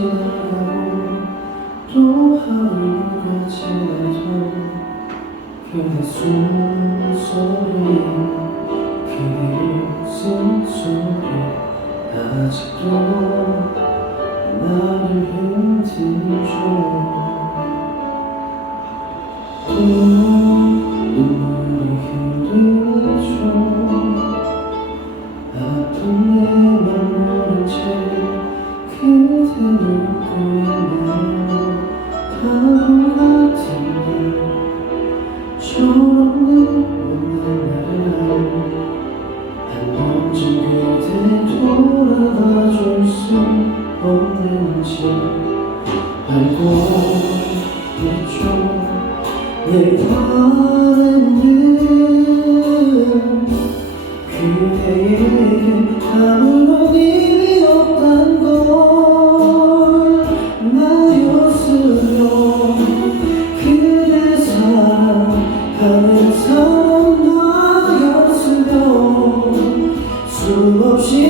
지나고 또 하루가 지나도 그대 숨소리 그대 웃음소리 아직도 나를 힘들죠 알고 있죠. 내 바람은 그대에게 아무런 일이 없단 걸 나였으면 그대 사랑하는 사람 나였으면 수없이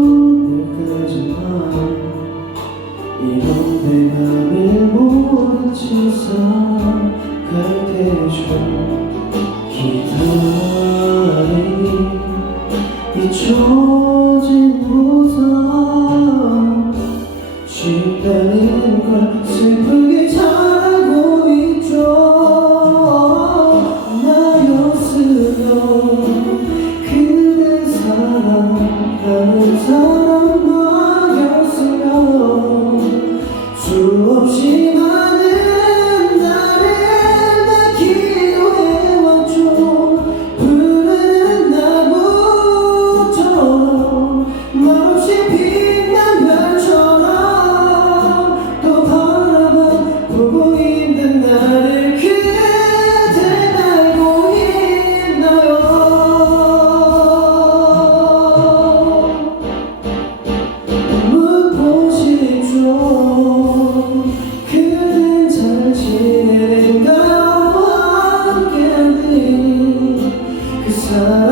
잊어지 못한 쉽다는 걸 슬프게 잘 알고 있죠 나였으면 그대 사랑하는 사람 나였으면 수 없이 말 Jesus.